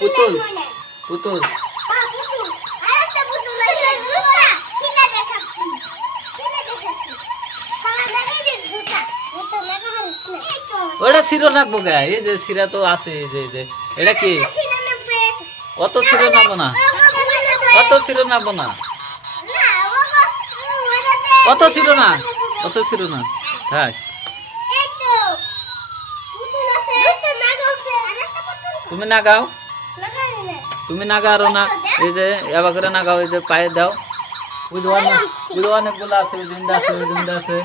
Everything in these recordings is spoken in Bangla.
পুতুল পুতুল ওটা শিরো নাকবো গা এই যে শিরা তো আছে এই যে এটা কি কত শিরো নাকবো না কত শিরো নাকবো না কত শিরো না কত শিরো না হ্যাঁ তুমি না গাও তুমি না গাও না এই যে এবার করে না গাও এই যে পায়ে দাও অনেকগুলো আছে জিন্দা আছে জিন্দা আছে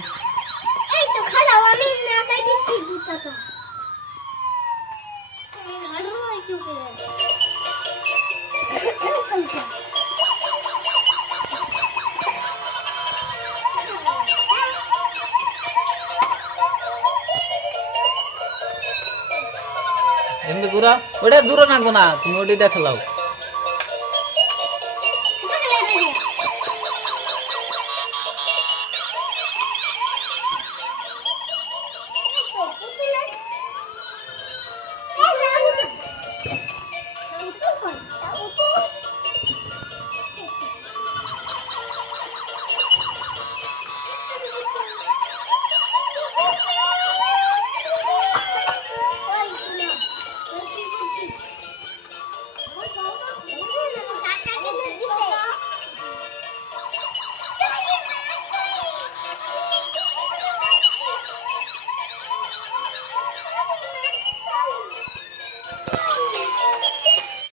এমনি ঘুরা ওটা দূরে নাকবো না তুমি ওটি দেখালাও